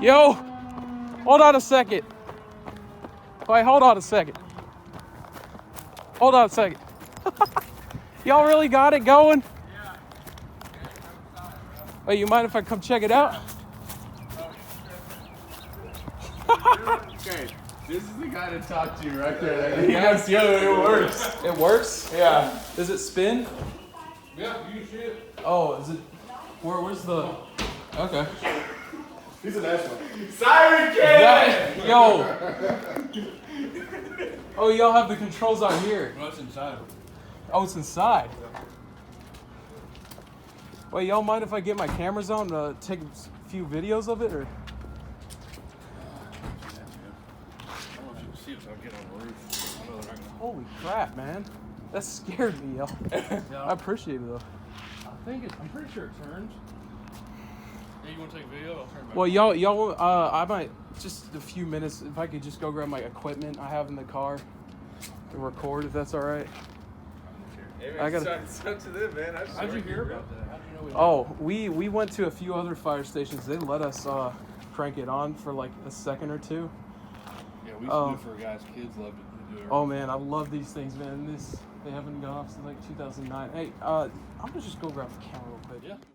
Yo, hold on a second. Wait, hold on a second. Hold on a second. Y'all really got it going? Yeah. Wait, you mind if I come check it out? Okay, this is the guy to talk to you right there. Yes, yo, it works. It works? Yeah. Does it spin? Yeah, you should. Oh, is it? Where's the? Okay. He's an nice one. Siren kid! Yo. Oh, y'all have the controls out here. No, it's inside. Oh, it's inside. Wait, y'all mind if I get my cameras on to take a few videos of it, or? I don't know if you can see it, so I'll get on the roof. I know they're not gonna. Holy crap, man. That scared me, yo. I appreciate it, though. I'm pretty sure it turns. Yeah, you want to take a video? I'll turn it back. Well, y'all, I might, just a few minutes, if I could just go grab my equipment I have in the car and record, if that's all right. Hey, man, I gotta- it's up to them, man. How'd you hear about that? How'd you know we Oh, we went to a few other fire stations. They let us crank it on for like a second or two. Yeah, we used to do it for guys. Kids loved it. They do it. Oh man, I love these things, man. They haven't gone off since like 2009. Hey, I'm gonna just go grab the camera real quick. Yeah.